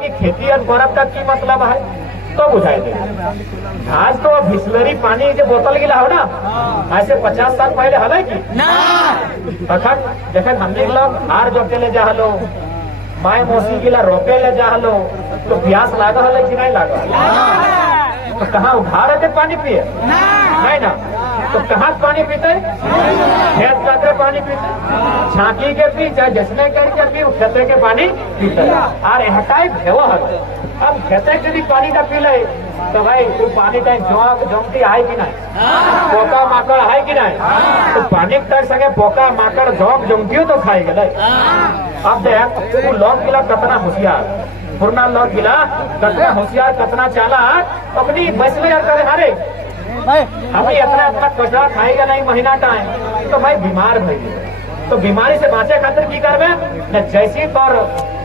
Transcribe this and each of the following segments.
कि खेती और बर्फ का की मतलब है तो बुझाई दे। आज तो बिस्लरी पानी के बोतल गिला हो ना, ऐसे 50 साल पहले हल की अखन जखन हमने लोग हार जोते ले जा हलो, माए मौसी गिला रोपे ले जा हलो, तो प्यास लागा हल कि नहीं लागा? तो कहाँ उधार है पानी पिए? नहीं ना। तो कहाँ पानी पीते? खेत जाकर पानी पीते, झांकी के पी चाहे जश्न करके पी, खेते के पानी पीते। और हटाई भेव हल अब खेते के भी पानी का पी ले तो भाई तू पानी का जोंक जमती है कि नहीं, पोका माकड़ है कि नहीं? तो पानी तक संगे पोका माकड़ जोंक जमती तो खाई गए। अब देख तू लोग गिला कतना होशियार, पुरना लोग गिला कतना होशियार, कतना चाला अपनी बसले करे हारे हमें इतना कचरा खाएगा नहीं महीना टाइम तो भाई बीमार भई। तो बीमारी से बाँचे खातिर की करबे न, जैसी तौर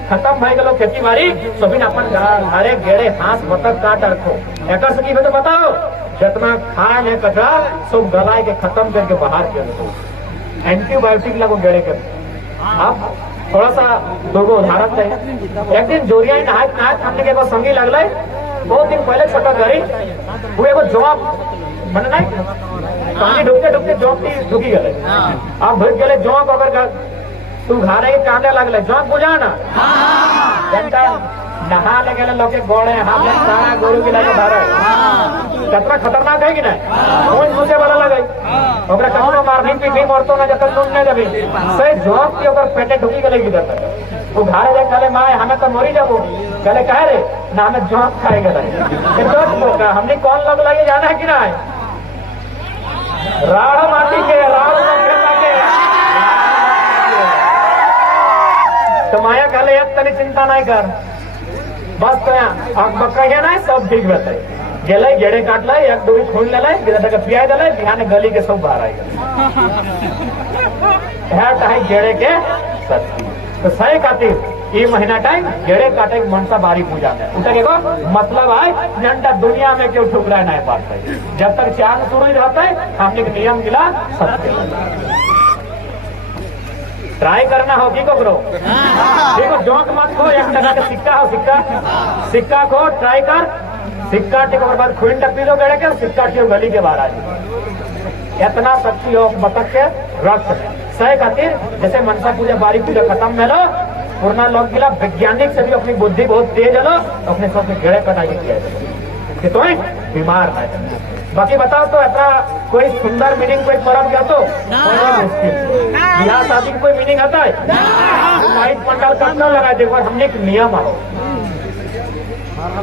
खत्म भई गलो खेती बाड़ी सभी अपन घरे गेड़े हाथ बतक काट रखो। एक की तो बताओ जितना खान है कचरा सब गलाए के खत्म करके बाहर कर दो, एंटीबायोटिक लगो गेड़े के। अब थोड़ा सा दोगो उदाहरण दे। एक दिन जोरिया नहात हमने के संगी लगल, बहुत दिन पहले छोटा घरी वो एगो जॉब मन नहीं पानी डूबते डूबते जॉब ढुकी गए। अब भूल गए जॉब अगर तू घारे के कांदे लगल जॉब बुझा ना नहा ले गए लोग गोड़े हाथ सारा गोरू की लाइए धारा कितना खतरनाक है कि नहीं? कौन मुझे बड़ा लगे ओकरा कखनो मारनी पीटी मरतो ना जब तुम नहीं जबी सही जॉब की ओकर पेटे ढुकी गले किधर तक वो घारे जाए कहले माए हमें तो मरी जाबो, कहले कहे रे ना हमें जॉब खाए गए। हमने कौन लोग लगे जाना है कि ना राड़ माटी के राड़ तो माया कहले अब तनी चिंता नहीं कर, बस तो यहाँ बक्का ना सब ठीक रहते गेले गेड़े काट ला एक दो खोल ले पिया दे बिहान गली के सब बाहर आई है गेड़े के सच्ची। तो सही खातिर ये महीना टाइम गेड़े काटे मनसा बारी पूजा में उतर एगो मतलब है झंडा दुनिया में क्यों ठुकरा नहीं पाते जब तक चांद सूरज रहता है हमने नियम मिला सत्य ट्राई करना होगी को करो। देखो जोंक मत खो, एक टका का सिक्का हो सिक्का खो ट्राई कर, सिक्का टिक और बाद खुइन टपी लो गड़े के सिक्का टिक गली के बाहर आ जाए। इतना शक्ति हो बतक के रक्त सही खातिर जैसे मनसा पूजा बारी पूजा खत्म में लो पूर्णा लोग गिला वैज्ञानिक से भी अपनी बुद्धि बहुत तेज है अपने सबके गेड़े कटाई किया तो बीमार है। बाकी बताओ तो ऐसा कोई सुंदर मीनिंग कोई पर्व क्या तो बिहार शादी की कोई मीनिंग आता है? नाइट पंडाल करना लगा देखो हमने एक नियम आओ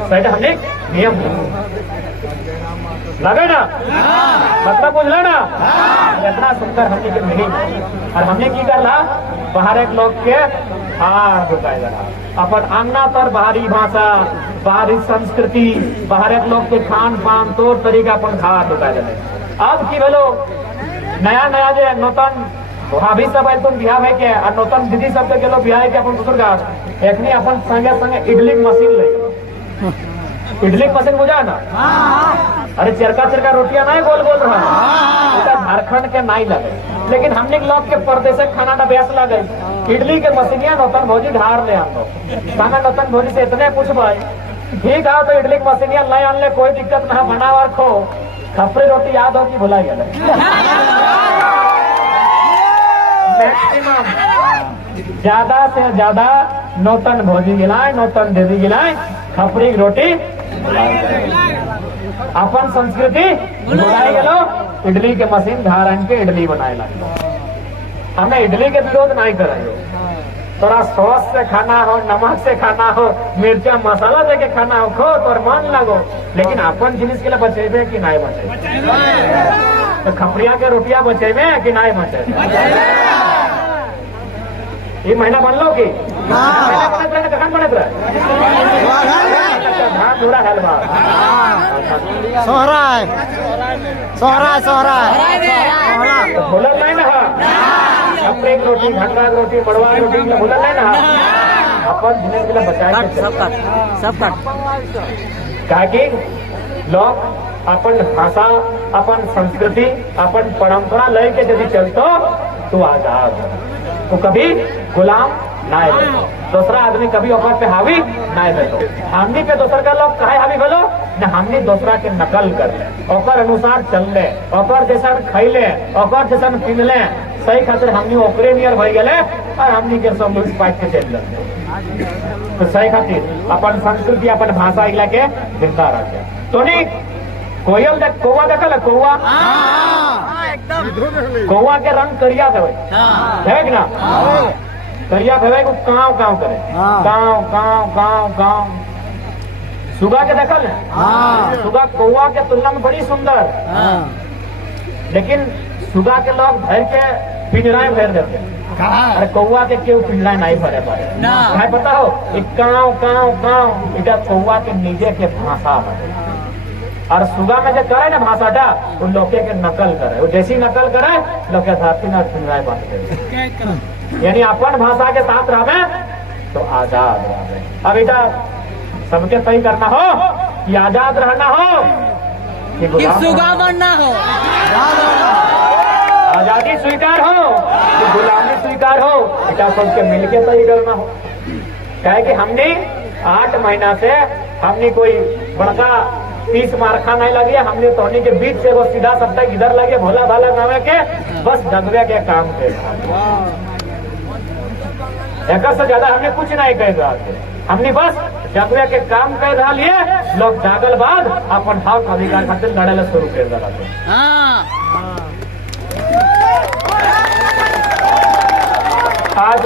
हमने नियम लगे ना मतलब बुझ ना इतना सुंदर हमने की मीनिंग और हमने की कर ला बाहर एक लोग के हार बताया अपन आंगना पर बाहरी भाषा बाहरी संस्कृति बाहर एक लोग के खान पान तौर तरीका अपन खास बताया। अब की बोलो नया नया जो नूतन भाभी सब है तुम बिहार है के और नूतन दीदी सब के लोग बिहार के अपन ससुर का एक अपन संगे संगे इडली मशीन ले इडली मशीन बुझा ना अरे चरका चरका रोटियां नहीं गोल गोल रहा झारखंड के नहीं लगे लेकिन हमने लोग के परदेश खाना ना बेस लगे इडली के मशीनिया नौतन भौजी ढार ले आनो खाना नौतन भौजी से इतने पूछ भाई ठीक है तो इडली के मशीनिया नहीं आने कोई दिक्कत ना बना और खो खपरी रोटी याद हो कि भुला गया मैक्सिमम ज्यादा से ज्यादा नौतन भौजी गिलाए नौतन दीदी गिलाए खपरी रोटी अपन संस्कृति बुलाई गलो इडली के मशीन धारण के इडली बनाए लगे। हमें इडली के विरोध नहीं करेंगे, थोड़ा सॉस से खाना हो नमक से खाना हो मिर्चा मसाला दे के खाना हो खो तो मन लगो लेकिन अपन जिनिस के लिए बचेबे कि नहीं बचेबे तो खपरिया के रोटियां बचेबे कि नहीं बचेबे ये महीना बन लो की कखन बनत धान धूरा हलवा सोहराय सोहराय सोहराय भूलल नहीं ना खपरे की रोटी घंटा की रोटी बड़वा की रोटी भूलल नहीं ना अपन जिन्हें के लिए बचाए सब कट काहे लोग अपन भाषा अपन संस्कृति अपन परंपरा लेके यदि चलतो तो आजाद तो कभी गुलाम ना दूसरा आदमी कभी ओकर पे हावी ना भेलो। हमनी पे दूसर का लोग काहे हावी भेलो न, हमनी दूसरा के नकल कर ले, ओकर अनुसार चल ले, ओकर जैसा खैले, ओकर जैसा पीन ले, सही खातिर हमनी ओकरे नियर भई गेले और हमनी के सब लोग पाइट के चल ले। तो सही खातिर अपन संस्कृति अपन भाषा इला के जिंदा रखे। तो नहीं कोयल देख, कौवा देखल कौवा, कौवा के रंग करिया देवे देख ना, करिया भेवे को काव काव करे, काव काव काव काव। सुगा के देखल है, सुगा कौवा के तुलना में बड़ी सुंदर, लेकिन सुगा के लोग भर के पिंजरा में भर देते, अरे कौवा के क्यों पिंजरा नहीं भरे पाए भाई पता हो, काव काव काव इधर कौवा के निजे के भाषा है। और सुगा में जो करे ना भाषाटा, वो लोके के नकल करे, वो जैसी नकल करे लोके साथी ना पिंजरा बांध दे, यानी अपन भाषा के साथ रहे तो आजाद रहे। अब इधर सबके सही करना हो कि आजाद रहना हो कि सुगा बनना हो, आजादी स्वीकार हो कि गुलामी स्वीकार हो, इतना सबके मिलके सही करना हो। क्या है कि हमने 8 महीना से हमने कोई बड़का 30 मार्खा नहीं लगी, हमने तोहनी के बीच से वो सीधा सप्ताह इधर लगे भोला भाला गावे के बस जगवे के काम के, एक से ज्यादा हमने कुछ नहीं कह रहा थे, हमने बस जगवे के काम कर रहा लिए लोग जागल बाद अपन हक अधिकार खातिर लड़े शुरू कर रहा थे। आज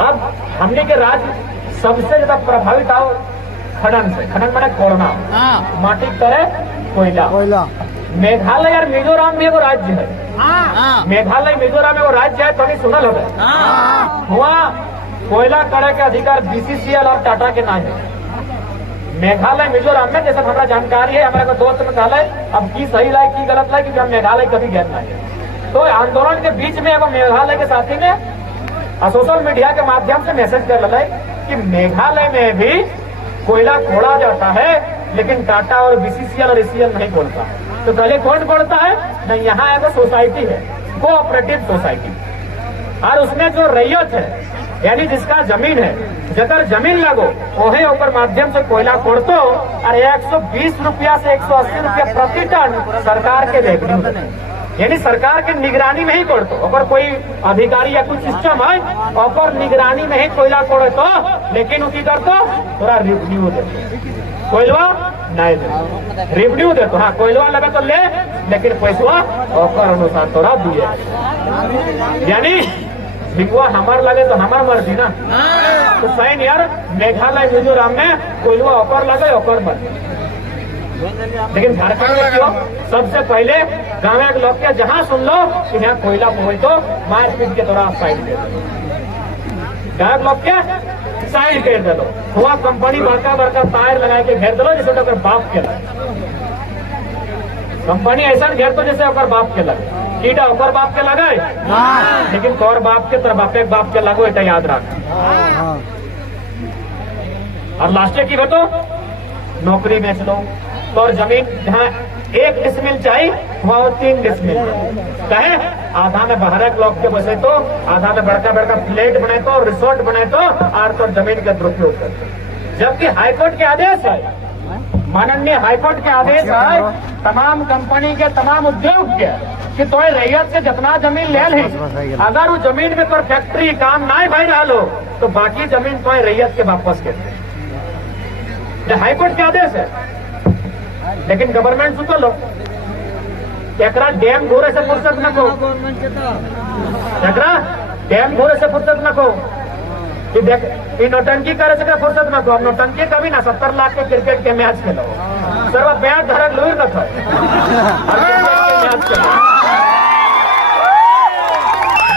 अब हमने के राज्य सबसे ज्यादा प्रभावित आओ खनन से, खनन मैंने कोड़ना, माटी करे कोयला। मेघालय और मिजोरम में वो राज्य है, मेघालय मिजोरम में वो राज्य है, तो नहीं सुनल हो वहाँ कोयला करे के अधिकार बीसीसीएल और टाटा के नाम है। मेघालय मिजोरम में जैसे हमारा जानकारी है, हमारा दोस्त मेघालय, अब की सही लाए की गलत लाए क्योंकि हम मेघालय कभी गए नहीं। तो आंदोलन के बीच में वो मेघालय के साथी ने सोशल मीडिया के माध्यम से मैसेज कर रहा है कि मेघालय में भी कोयला खोड़ा जाता है, लेकिन टाटा और बीसीसीएल और ईसीएल नहीं खोलता। तो पहले कौन खोलता है? नहीं, यहाँ एक सोसाइटी है, कोऑपरेटिव सोसाइटी, और उसमें जो रैयत है यानी जिसका जमीन है, जगर जमीन लगो वही ऊपर माध्यम से कोयला खोड़तो और 120 रुपया से 180 रुपया प्रति टन सरकार के रेवेन्यू, यानी सरकार के निगरानी में ही कोड़तो, और कोई अधिकारी या कुछ सिस्टम है और निगरानी में ही कोयला कोड़े तो, लेकिन उसकी करतो थोड़ा रेवेन्यू दे, कोयलवा नहीं दे, रेवेन्यू दे तो हाँ कोयलवा लगे तो ले, लेकिन पैसा और अनुसार थोड़ा दिए, यानी भिगवा हमार लगे तो हमार मर्जी ना। तो सही यार मेघालय मिजोरम में कोयलवा ऑफर लगे ऑफर मर्जी, लेकिन झारखंड में क्यों सबसे पहले गाँव के लोग के जहाँ सुन लो कि यहाँ कोयला पहुंच तो मार पीट के थोड़ा साइड दे दो, गाँव लोग के साइड कर दे दो, हुआ कंपनी बड़का बड़का टायर लगा के घेर दो जैसे तो बाप के लगे, कंपनी ऐसा घेर तो जैसे ओकर बाप के लगे, कीड़ा ओकर बाप के लगे लेकिन कौर बाप के तरफ बापे बाप के लगो, इतना याद रख। और लास्ट की बतो नौकरी बेच लो तो और जमीन जहाँ 1 डिसमिल चाहिए वहाँ 3 डिसमिल कहे, आधा में बाहर ब्लॉक के बसे तो, आधा में बड़का बड़का फ्लैट बनाए तो, रिसोर्ट बनाए तो, और तो जमीन का दुरुपयोग करते। जबकि हाईकोर्ट के आदेश है, माननीय हाईकोर्ट के आदेश है तमाम कंपनी के तमाम उद्योग के कि तो रैयत से जितना जमीन ले ली, अगर वो जमीन में तो फैक्ट्री काम ना भाई रहा लो तो बाकी जमीन तो रैयत के वापस करते, हाईकोर्ट के आदेश है। लेकिन गवर्नमेंट सुन लो एकरा डैम घोरे से फुर्सत न को, एकरा डैम घोरे से फुर्सत न को, नौटंकी करे से फुर्सत न को। अब नौटंकी कभी ना 70 लाख के क्रिकेट के मैच खेलो, सर्व बैट धरक लूर न था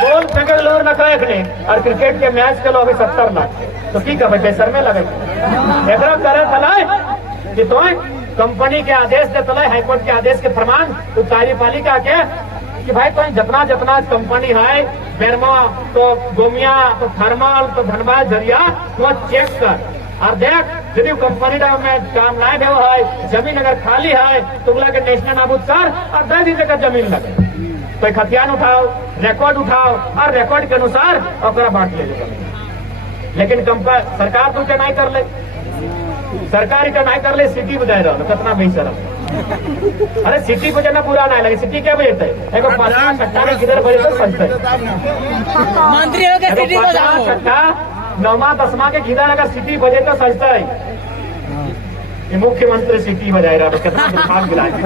गोल फेंके लूर न खाए और क्रिकेट के मैच खेलो अभी 70 लाख, तो की कहे बेसर में लगे एकरा करे फलाए कि तो कंपनी के आदेश दे तला, हाईकोर्ट के आदेश के फरमान तो कार्यपालिका के कि भाई तो जितना जितना कंपनी है बेरमा तो गोमिया तो थर्मल तो धनबाद जरिया तो चेक कर और देख यदि कंपनी में काम ना दे है, जमीन अगर खाली है तो के नेशनल नाबूद कर और 10 दिन का जमीन लगे। कोई खतियान उठाओ, रिकॉर्ड उठाओ और रिकॉर्ड के अनुसार और बांट ले। लेकिन सरकार तो नहीं कर ले, सरकार इतना नहीं कर ले, सिटी बजाय रहो कितना बेशरम। अरे सिटी को जना पूरा नहीं लगे, सिटी क्या बजे थे 5-6 किधर बजे तो संजते मंत्री हो के सिटी को जाओ 5-6 9-10 के किधर अगर सिटी बजे तो सजता है। ये मुख्यमंत्री सिटी बजाय रहा कितना दुर्भाग्य राज्य,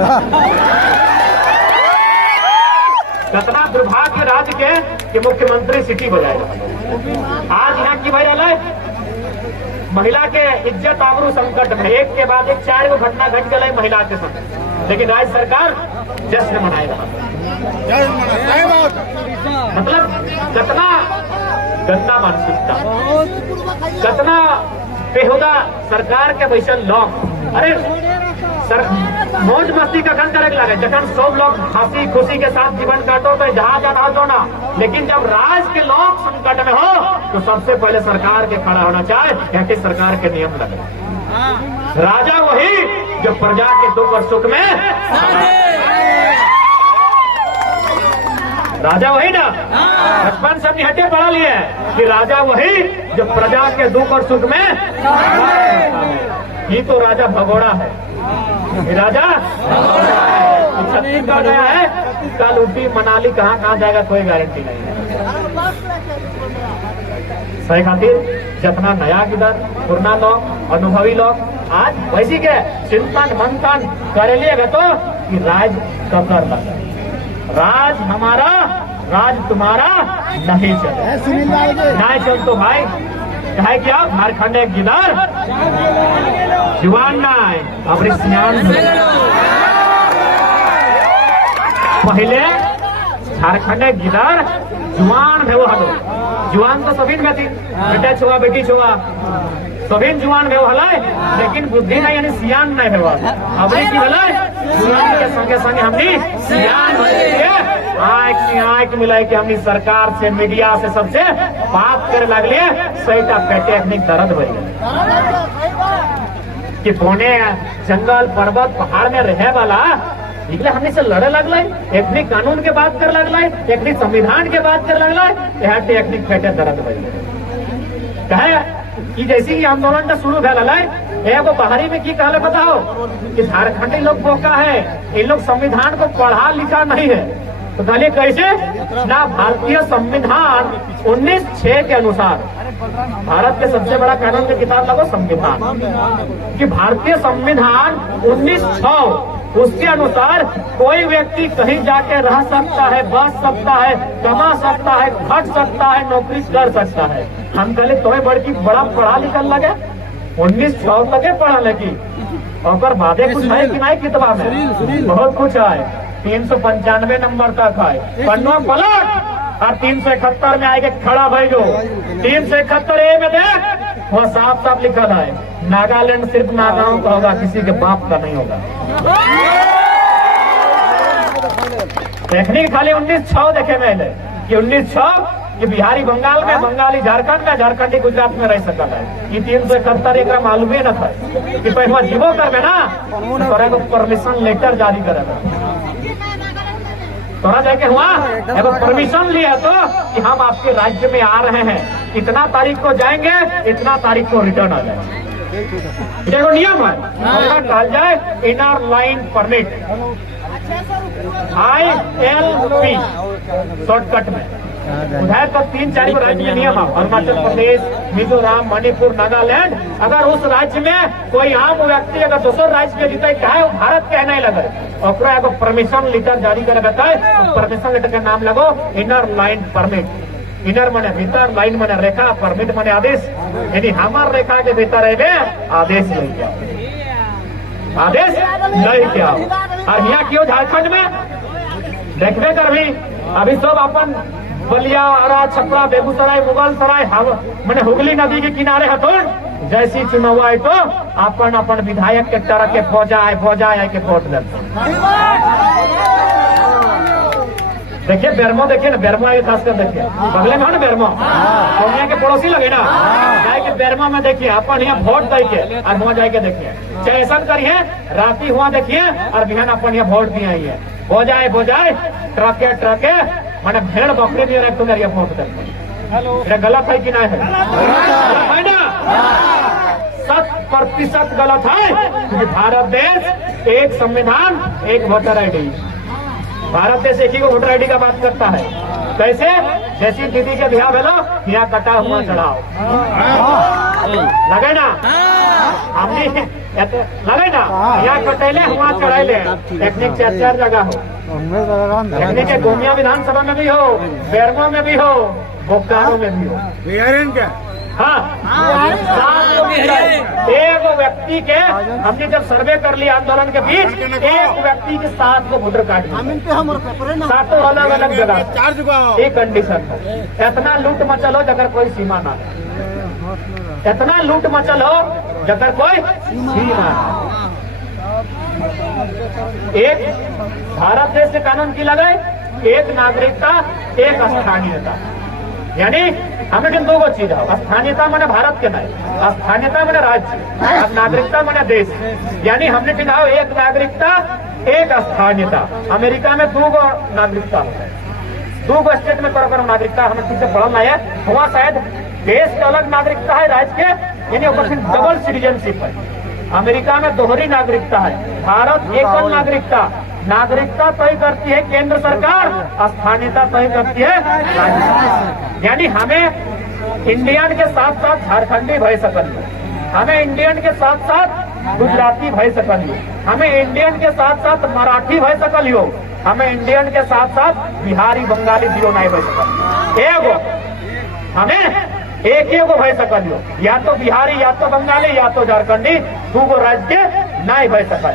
कितना दुर्भाग्य राज्य के कि मुख्यमंत्री सिटी बजाय रहा। आज यहाँ की भाई अलग महिला के इज्जत आबरू संकट में एक के बाद एक 4 गो घटना घट गई महिला के साथ, लेकिन राज्य सरकार जश्न मनाए रहा। मतलब कितना गंदा मानसिकता, कितना बेहुदा सरकार के वैसे लोग। अरे मौज मस्ती का खन करे लगे, जखन सब लोग हंसी खुशी के साथ जीवन काटो तो जहां जाना हो ना, लेकिन जब राज के लोग संकट में हो तो सबसे पहले सरकार के खड़ा होना चाहिए, कि सरकार के नियम लगे। राजा वही जो प्रजा के दुख और सुख में, राजा वही ना, बचपन से हटे पढ़ा लिए कि राजा वही जो प्रजा के दुख और सुख में। ये तो राजा भगोड़ा है, ये राजा छत्तीसगढ़ गया है, कल ऊटी मनाली कहाँ जाएगा कोई गारंटी नहीं है। सही खातिर जितना नया किधर पुराना लोग अनुभवी लोग आज वैसी के चिंतन मंथन करे लिएगा तो कि राज ककर लगा, राज हमारा राज तुम्हारा नहीं चले, नहीं चल तो भाई कहे कि आप झारखंड एक गिदार जुआन ना है अपनी सियान। पहले झारखंड एक गिदार जुआन है वो हलो, जुआन तो सभी में थी, बेटा छुआ बेटी छुआ सभी जुआन में हल, लेकिन बुद्धि नहीं यानी सियान नहीं है। अबरी की हल जुआन के संगे संगे हमने सियान आंख मिलाई कि हमने सरकार से मीडिया से सबसे बात करे लगलिए, सहीटा पेटे अपनी दर्द बढ़ कि कोने जंगल पर्वत पहाड़ में रहे वाला निकले हमने से लड़े लगल, एक कानून के बात कर लगल, एक संविधान के बात कर लगल, यह टेक्निक पेटे दर्द बढ़ कहे कि जैसे ही आंदोलन शुरू एगो बाहरी में की कहले बताओ कि झारखंडी लोग बोका है, इन लोग संविधान को पढ़ा लिखा नहीं है। तो कहलिए कैसे ना, भारतीय संविधान 1906 के अनुसार, भारत के सबसे बड़ा कानून की किताब लगो संविधान, कि भारतीय संविधान 1906 उसके अनुसार कोई व्यक्ति कहीं जाके रह सकता है, बस सकता है, कमा सकता है, खट सकता है, नौकरी कर सकता है। हम कहले तुम्हें बड़ा पढ़ा लिखा लगे, 1906 तक पढ़ा लगी और बादे कुछ है कि नहीं किताब में, बहुत कुछ है। 395 नंबर तक है, पन्ना पलट और 371 में आएगा खड़ा भाई जो 371 में देख वह साफ साफ लिखा है, नागालैंड सिर्फ नागाओं का होगा, किसी के बाप का नहीं होगा। देखने खाली 1906 देखे मैंने कि 1906 कि बिहारी बंगाल में, बंगाली झारखंड में, झारखंडी गुजरात में रह सकता है। ये 371 एक मालूम ही न था कि पैसा जीवो कर ना तोरा को परमिशन लेटर जारी करेगा, तोरा जाके हुआ एगो परमिशन लिया तो कि हम आपके राज्य में आ रहे हैं, इतना तारीख को जाएंगे, इतना तारीख को रिटर्न आ जाएंगे। ये नियम है, कहा जाए inner line permit, ILP shortcut में उधर तो 3-4 राज्य में नियम है, अरुणाचल प्रदेश, मिजोरम, मणिपुर, नागालैंड। अगर उस राज्य में कोई आम व्यक्ति अगर दूसरे राज्य में जीते चाहे भारत के नहीं लगे और परमिशन लेटर जारी कर परमिशन लेटर का नाम लगो इनर लाइन परमिट। इनर मने भीतर, लाइन मने रेखा, परमिट मने आदेश, यानी हमार रेखा के भीतर है आदेश लेके आओ, आदेश लेके आओ। और यहाँ क्यों झारखंड में देखने कर भी अभी सब अपन बलिया, आरा, छपरा, बेगूसराय, मुगलसराय मैंने हुगली नदी के किनारे हथुन जैसी चुनाव आए तो अपन अपन विधायक के तरह के फौजा आए के वोट देते। देखिए बेरमो, देखिए ना बेरमो है, खासकर देखिए बगले में हो ना बेरमो, पूर्णिया के पड़ोसी लगे ना, जाए कि बेरमो में देखिए अपन यहाँ वोट दे के और वहाँ जाके देखिए चाहे ऐसा करिए राती हुआ देखिए और बिहान अपन यहाँ वोट दिए है हो जाए ट्रके मैंने भेड़ बकरी भी रख तुम्हारी वोट दे, गलत है कि नहीं है? गलत है ना? 100% गलत है, क्योंकि भारत देश एक संविधान एक वोटर आईडी, भारत देश एक ही को वोटर आईडी का बात करता है। कैसे? जैसी दीदी के बिहार भेलो यहाँ कटा हुआ चढ़ाओ लगे ना, हमने लगे ना यहाँ कटेले हुआ चढ़ाइले, टेक्निक 4 जगह हो, टेक्निक के गोमिया विधानसभा में भी हो, बेरमो में भी हो, बोकारो में भी हो। हाँ, एक व्यक्ति के हमने जब सर्वे कर लिया आंदोलन के बीच, एक व्यक्ति के 7 को वोटर कार्ड 7 अलग अलग जगह एक कंडीशन है। इतना लूट मचल हो जगह कोई सीमा ना, इतना लूट मचल हो जगह कोई सीमा ना। एक भारत देश के कानून की लगाए, एक नागरिकता एक स्थानीयता, यानी हमें जिन 2 चीज है, स्थानीयता मैंने भारत के नहीं, स्थानीयता मैंने राज्य, और नागरिकता मैंने देश, यानी हमने चिन्हाओ एक नागरिकता एक स्थानीयता। अमेरिका में 2 नागरिकता है, 2 स्टेट में कर नागरिकता हमें ठीक से पढ़ना है, वहाँ शायद देश के अलग नागरिकता है राज्य के, यानी डबल सिटीजनशिप है। अमेरिका में दोहरी नागरिकता है, भारत एकल नागरिकता। नागरिकता तय करती है केंद्र सरकार, स्थानीयता तय करती है राज्य सरकार। यानी हमें इंडियन के साथ साथ झारखंडी भय सकल, हमें इंडियन के साथ साथ गुजराती भय सकल, हमें इंडियन के साथ साथ मराठी भय सकल हो, हमें इंडियन के साथ साथ बिहारी बंगाली दियो नहीं भय सकल, एगो हमें एक भय सकल हो, या तो बिहारी या तो बंगाली या तो झारखंडी, 2 राज्य नहीं भय सकल।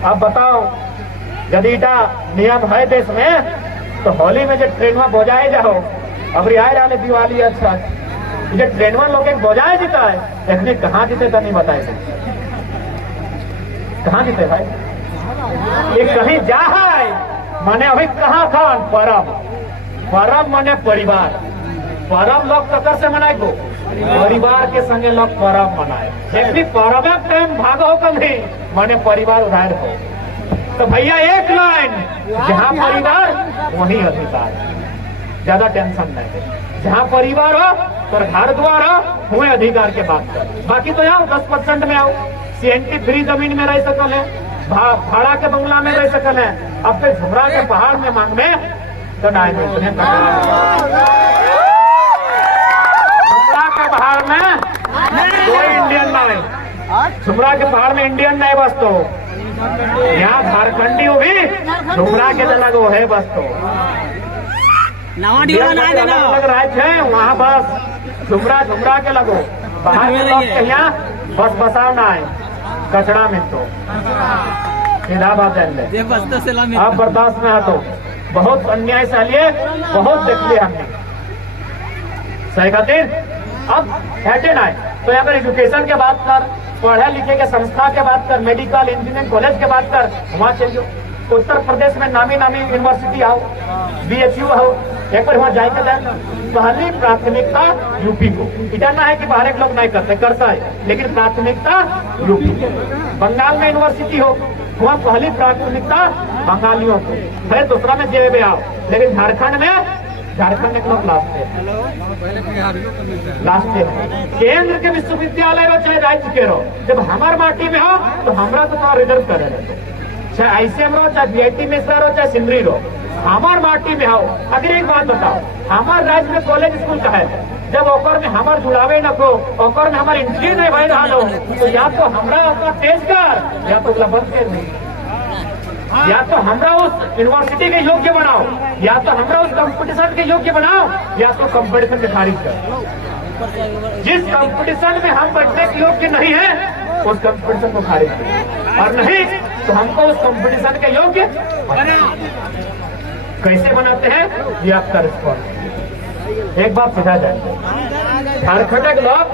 अब बताओ यदि नियम है देश में तो होली में जो ट्रेन में बजाए जाओ, अब रिहाई रहा दिवाली अच्छा जो ट्रेन में लोग एक बजाए जीता है, देखने कहाँ जीते तो नहीं बताए, कहाँ जीते भाई, ये कहीं जा है माने अभी कहाँ था परम माने परिवार, परम लोग ककर से मनाए को परिवार के संगे लोग परम मनाए, जैसे परम टाइम भागो कभी माने परिवार उधार हो। तो भैया एक लाइन, जहाँ परिवार वहीं अधिकार, ज्यादा टेंशन नहीं है। जहाँ परिवार हो तो घर द्वार हो वहीं अधिकार के बात कर, बाकी तो आओ 10% में आओ, CNT फ्री जमीन में रह सकल है, भाड़ा के बंगला में रह सकल है, अब फिर झुमरा के पहाड़ में मांग में तो डायमेंशन पहाड़ में कोई इंडियन नहीं, झुमरा के पहाड़ में इंडियन नहीं बस, तो यहाँ झारखंडी हो भी झुमरा के अलग वो है बस, तो अलग राज्य है वहाँ बस झुमरा के लगो, बाहर के लोग यहाँ बस बसाव ना है कचड़ा में, तो सीधा बात है। आप बर्दाश्त में तो बहुत अन्याय सहलिए, बहुत देख लिया हमने सही खातिर। अब हैटेड आए तो यहाँ पर एजुकेशन के बात कर, पढ़े लिखे के संस्था के बात कर, मेडिकल इंजीनियरिंग कॉलेज के बात कर, वहाँ चल जाओ। उत्तर प्रदेश में नामी यूनिवर्सिटी आओ, BHU हो, एक बार वहाँ जाए कर पहली प्राथमिकता यूपी को, इतना है कि बाहर के लोग नहीं करता है, लेकिन प्राथमिकता यूपी को। बंगाल में यूनिवर्सिटी हो, वहाँ पहली प्राथमिकता बंगालियों को, फिर दूसरा में JB आओ, लेकिन झारखंड के लोग लास्ट केंद्र के विश्वविद्यालय हो चाहे राज्य के हो, जब हमार माटी में हो तो हमरा तो रिजर्व करे, चाहे ICM हो, चाहे VIT मिश्रा हो, चाहे सिंदरी हो, हमार माटी में हो। अगर एक बात बताओ, हमार राज्य में कॉलेज स्कूल का है, जब ओकर में हमार जुड़ावे न को, ओकर में हमार एंट्री नहीं भय रहा हो, तो या तो हमरा ओकर तेज कर, या तो बंद कर दे, या तो हमरा उस यूनिवर्सिटी के योग्य बनाओ, या तो हमरा उस कंपटीशन के योग्य बनाओ, या तो कंपटीशन के खारिज कर। जिस कंपटीशन में हम बैठने के योग्य नहीं है उस कंपटीशन को खारिज कर, और नहीं तो हमको उस कंपटीशन के योग्य कैसे बनाते हैं ये आपका रिस्पॉन्स। एक बात समझा जाए, झारखंड के लोग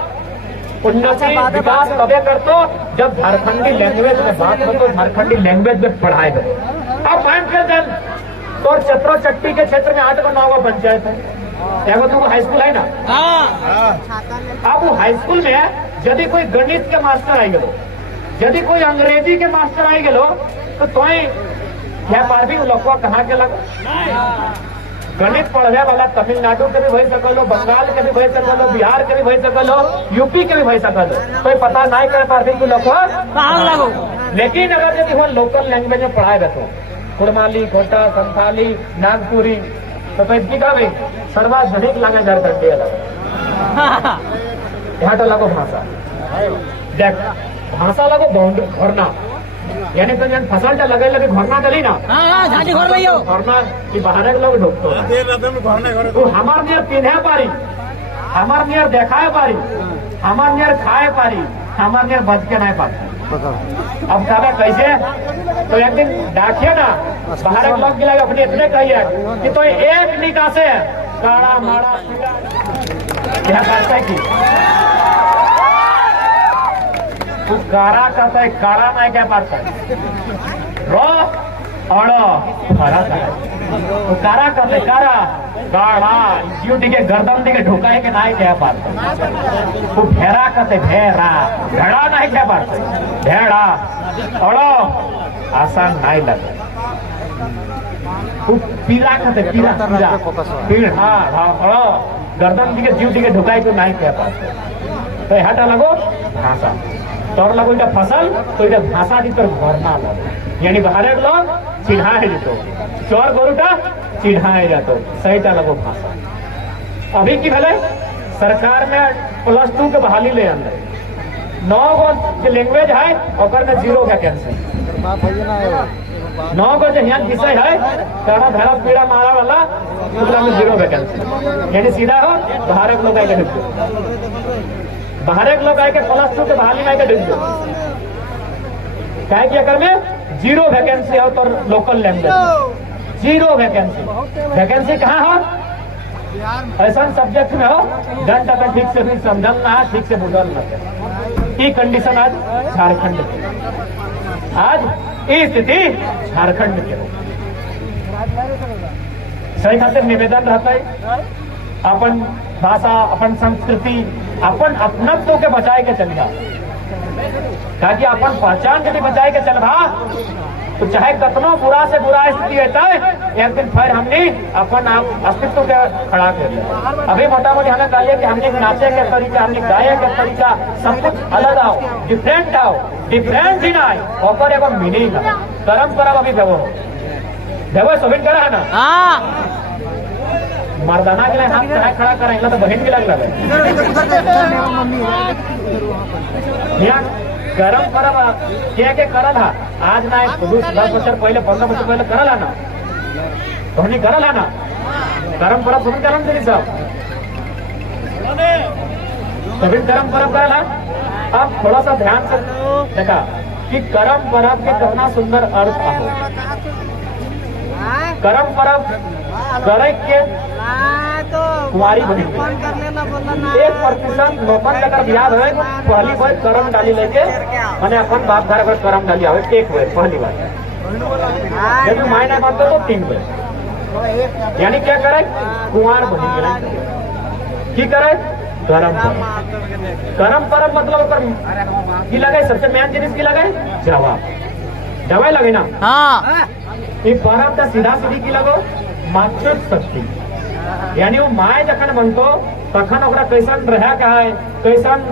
उन्नति विकास तबे करते जब झारखंडी लैंग्वेज में बात हो, तो झारखंडी लैंग्वेज में पढ़ाए गए। अब पॉइंट कर दें तो चतरो चट्टी के क्षेत्र में 8 गो 9 गो पंचायत है, एगो 2 हाई स्कूल है ना। अब वो हाई स्कूल में यदि कोई गणित के मास्टर आई गलो, यदि कोई अंग्रेजी के मास्टर आई गलो, तो क्या पारबी लोगवा कहाँ के लगो? गणित पढ़े वाला तमिलनाडु के भी भई सकलो, बंगाल के भी भई सकलो, बिहार के भी भई सकलो, यूपी के भी भई सकलो, कोई पता नहीं कर पारबी कि लोगवा कहाँ लगो। लेकिन अगर यदि वो लोकल लैंग्वेज में पढ़ाए रहते, कुड़माली, कोटा, संथाली, नागपुरी, तो की का भाई सर्वाधिक लगे झारखंडी यहाँ तो लगो भाषा देख, भाषा लगो बाउंड्री घरना, यानी तो जन फसल लगे लगे घरना चली ना, घरना की बाहर के लोग ढुकतो, तो हमार नियर पिन्हे पारी, हमार नियर देखाए पारी, हमार नियर खाए पारी, हमार नियर बच के नहीं पाती। अब कहा कैसे? तो एक दिन डाकिए ना, बाहर के लोग गिलाए अपने इतने कहिए कि तो एक निकासे काड़ा माड़ा क्या करता है कि तू कारा करता है, कारा नहीं क्या पाता है, रो और तो कारा करते कारा काड़ा जीव दिखे गर्दन दिखे ढुकाए के नहीं क्या पाता, तू भेड़ा करते भेड़ा, भेड़ा नहीं क्या पाता, भेड़ा और आसान नहीं लगे, तू पीला करते पीला पीला पीड़, हाँ गर्दन दिखे जीव दिखे ढुकाए के नहीं क्या पाता, तो हटा लगो भाषा, तोर लगो इधर फसल, तो इधर भाषा की तरफ भरना लगो, यानी बाहर लोग चिढ़ाए जतो, चोर गोरुटा चिढ़ाए जातो, सही लगो भाषा। अभी की भले सरकार में +2 के बहाली ले अंदर 9 गो लैंग्वेज है और में 0 वैकेंसी, 9 गो जो यहाँ विषय है काड़ा भेड़ा पीड़ा मारा वाला उसका में 0 वैकेंसी, यानी सीधा हो बाहर लोग आए के बाहर एक लोग आए के +2 के बहाली में आए के ढूंढ दो, क्या कि अगर में 0 वैकेंसी हो तो लोकल लैंग्वेज 0 वैकेंसी, वैकेंसी कहाँ हो? ऐसा सब्जेक्ट में हो जन तक ठीक से भी समझल ना, ठीक से बुझल ना, ये कंडीशन आज झारखंड की, आज ये स्थिति झारखंड के हो। सही खातिर निवेदन रहता है अपन भाषा, अपन संस्कृति, अपन अपनत्व के बचाए के चलिए, ताकि अपन पहचान के बचाए के चलभा, तो चाहे कतनो बुरा से बुरा स्थिति रहता है, एक दिन फिर हमने अपन अस्तित्व के खड़ा कर लिया। अभी मोटा मोटी हमें कहिए कि हमने नाचे के तरीका, हमने गाये के तरीका, सब कुछ अलग आओ, डिफरेंट आओ, डिफरेंट ही ना आए और एगो मीनिंग है, कर्म करब अभी देवो सोबिन करा है ना, मर्दाना के लिए हाथ कहाँ खड़ा करें, तो बहन के लग लगे गरम परब के करल है, आज ना 10 बच्चर पहले 15 बच्चर पहले करल है ना, तो हमने करल है ना, गरम परब सुन करम देनी सब सभी गरम परब करल है। अब थोड़ा सा ध्यान से देखा कि करम परब के कितना सुंदर अर्थ हो, करम परब करे के कुमारी बनी 1% लोपन अगर ब्याह है पहली बार करम डाली लेके मैंने अपन बाप घर पर करम डाली आवे, एक बार पहली बार, यदि माय नहीं मानते तो 3 बार, यानी क्या करे कुंवार बनी की करे करम परब। करम परब मतलब की लगे सबसे मेन जिनिस की लगे जवा, जवाई लगे ना, हाँ ये परब तो सीधा सीधी की लगो मातृशक्ति, यानी वो माय जखन बनतो तखन ओकरा कैसन रहे का है, कैसन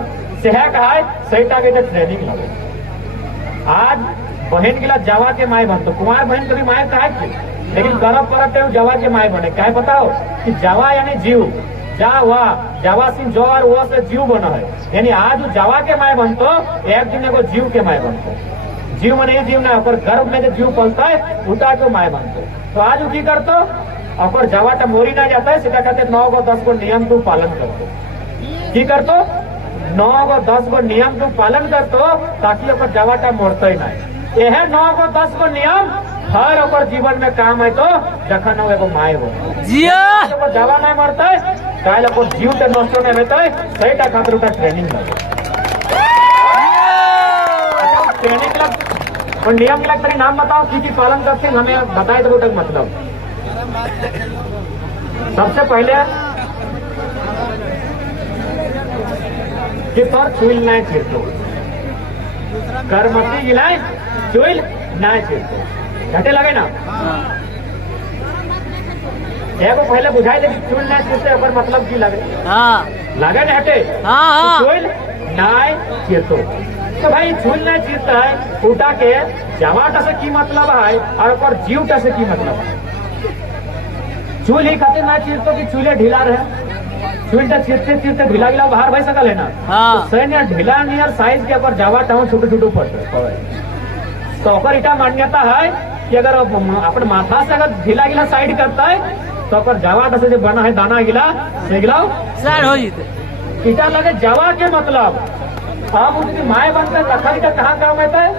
सेहे का है, सही टाके के ट्रेनिंग लगो। आज बहन के लिए जवा के माय बनतो, कुमार बहन कभी माय का है, लेकिन करब परब पे जवा के माय बने, क्या बताओ कि जवा यानी जीव, जावा जावा सिंह जो और वो से जीव बना है, यानी आज जावा के माय बनतो एक दिन एगो जीव के माय बनतो, जीव मने जीव ना पर गर्भ में जो जीव पलता है उठा के माय बनतो, तो आज वो की करतो और जवाटा मोरी ना जाता है, सीधा कहते 9 गो 10 गो नियम तू पालन करतो, की करतो 9 गो 10 गो नियम तू पालन करतो, ताकि ओकर जवाटा मोड़ते ही ना, यह 9 गो 10 गो नियम हर ओकर जीवन में काम है, तो जखन हो एगो माय हो जवा नहीं मरता है, काल ओकर जीव के नष्ट नहीं रहता है, सही टा खातिर का ट्रेनिंग लगे, ट्रेनिंग लग और नियम लग, तेरी नाम बताओ की पालन करते हमें बताए दो तक मतलब सबसे पहले कि तोर चुल नहीं छिड़तो, करमती गिलाय चुल नहीं छिड़तो, घटे लगे ना। एगो पहले बुझाई दे कि चुल नहीं छिड़ते ओकर मतलब की लगे, लगे ना हटे। चुल नहीं छिड़तो तो भाई चुल नहीं छिड़ता है उठा के जवाटा से की मतलब है और ओकर जीवटा से की मतलब है। चूल ही खातिर ना चीरतो कि चूल्हे ढीला रहे, चूल्हा चीरते चीरते ढीला गिला बाहर भाई सकल है ना। सैन्य ढीला नियर साइज के ऊपर जावा टाउन छोटे छोटे पड़ते तो ओकर इटा मान्यता है कि अगर अपन माथा से अगर ढीला गिला साइड करता है तो ओकर जावा से जो बना है दाना गिला से गिलाओ हो जीते इटा लगे जावा के मतलब। अब उसकी माए बनते तखन का कहाँ काम होता है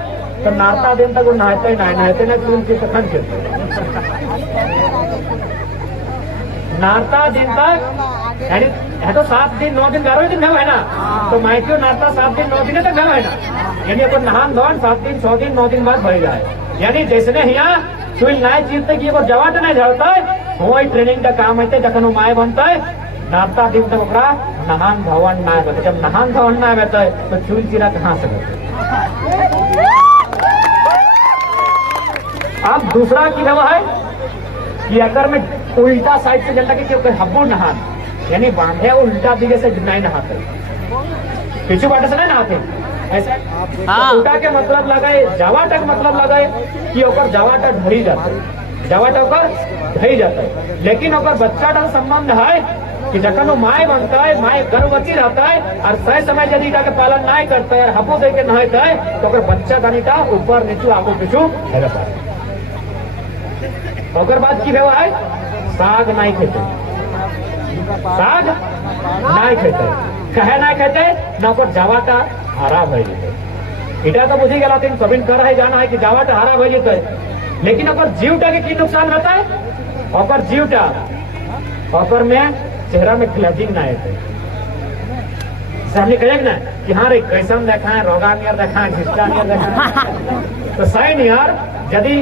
तो नारता दिन तक वो नहाते नहाते ना चूल के तखन के नारता दिन तक यानी है तो 7 दिन 9 दिन 11 दिन घर है ना तो माइक्रो नारता 7 दिन 9 दिन तक घर है ना। यानी अपन नहान धोन 7 दिन 6 दिन 9 दिन बाद भर जाए। यानी जैसे यहाँ चुल नहीं चीरते कि जवाट नहीं झड़ता है वही ट्रेनिंग का काम है जखन वो माए बनता है नारता दिन तक ओकरा नहान धोवन ना बता। जब नहान धोवन ना बता तो चूल चीरा कहाँ से बचे। अब दूसरा की है कि अगर मैं उल्टा साइड से जल्दा के हब्बो नहान यानी बांधे उल्टा दिगे से नहीं नहाते पीछे बाटे से नहीं नहाते ऐसे उल्टा के मतलब लगाए जावाटा के मतलब लगाए कि ओकर जावाटा ढरी जाता है, जावाटा ओकर ढरी जाता है। लेकिन ओकर बच्चा का संबंध है कि जखन वो माए बनता है माए गर्भवती रहता है और सही समय यदि के पालन नहीं करता है हब्बो दे के नहाता है तो बच्चा दानीटा ऊपर नीचू आगू पीछू हेरे पाए। ओकर बाद की व्यवहार है साग नहीं खेते, साग नहीं खेते कहे नहीं खेते न ओकर जावाटा हरा भर जेते। इटा तो बुझी गला तीन सबिन कर है जाना है कि जावाटा हरा भर जेते लेकिन ओकर जीवटा के की नुकसान रहता है। ओकर जीवटा ओकर में चेहरा में ग्लेजिंग ना आते हमने कहे ना कि हाँ रे कैसन देखा है रोगा नियर देखा है घिस्टा नियर देखा है तो सही नियर यदि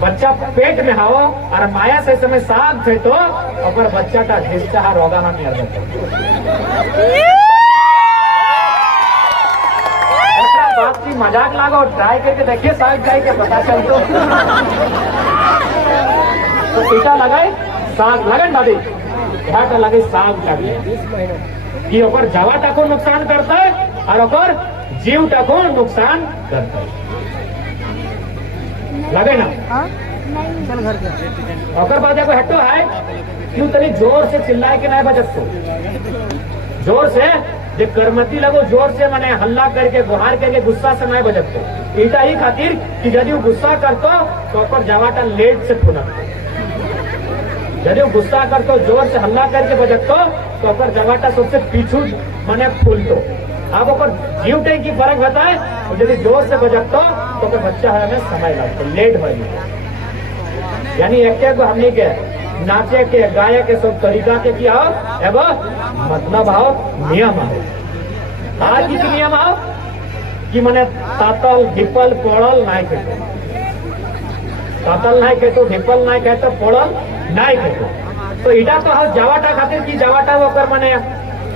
बच्चा पेट में हो और माया से समय साग थे तो ओकर बच्चा का घिस्टा रोगा नियर देखा। बात की मजाक लागो ट्राई करके देखिए साग जाए के पता चलतो तो टीका लगाए साग लगन दादी घाटा लगे साग चाहिए कि ओकर जावाटा को नुकसान करता है और ओकर जीवटा को नुकसान करता है लगे ना। ओकर बाद एगो हटो है क्यों तनी जोर से चिल्लाए के नहीं बजत तो जोर से जो करमती लगो जोर से मैंने हल्ला करके गुहार करके गुस्सा से नहीं बजत तो इटा ही खातिर कि यदि वो गुस्सा करतो तो ओकर जावाटा लेट से फुनक यदि वो गुस्सा करतो जोर से हल्ला करके बजतो तो ओकर जवाटा सबसे पीछू मने फूलतो। अब ओकर जीव टाइम की फर्क बताए तो यदि जोर से बजतो तो ओकर बच्चा है में समय लगता लेट हो जाए। यानी एक हमने के नाचे के गाये के सब तरीका के किया हो एगो मतलब आओ नियम आओ आज की नियम आओ कि मने तातल ढिपल पड़ल नहीं खेतो तातल नहीं खेतो ढिपल नहीं खेतो पड़ल नहीं खेतो तो इटा तो हम जावाटा खातिर की जावाटा वो कर मने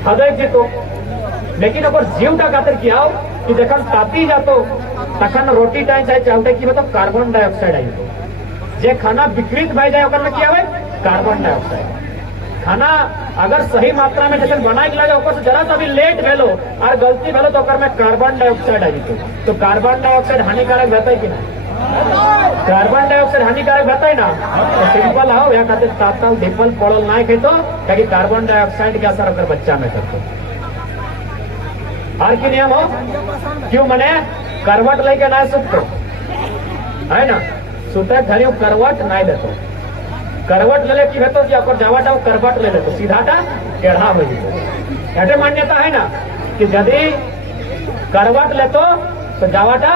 हदय जेतो लेकिन ओकर जीवटा खातिर किया हो कि जखन ताती जातो तखन रोटी टाइम चाहे चलते कि मतलब कार्बन डाइऑक्साइड आई जे खाना विकृत भाई जाए ओकर में क्या है कार्बन डाइऑक्साइड। खाना अगर सही मात्रा में जैसे बनाए लगे ऊपर से जरा सा भी लेट भेलो और गलती भेलो तो ओकर में कार्बन डाइऑक्साइड आई तो कार्बन डाइऑक्साइड हानिकारक रहता है कि नहीं कार्बन डाइऑक्साइड हानिकारक रहता है ना तो सिंपल आओ यहाँ खाते तातल ढिपल पड़ल ना खेतो ताकि कार्बन डाइऑक्साइड के असर अगर बच्चा में करते और की नियम हो क्यों मने करवट लेके ना सुतो है ना सुते घरे करवट नहीं लेतो करवट ले की हेतो कि ओकर जावाटा करवट ले लेतो सीधाटा टेढ़ा हो जाए। ऐसे मान्यता है ना कि यदि करवट लेतो तो जावाटा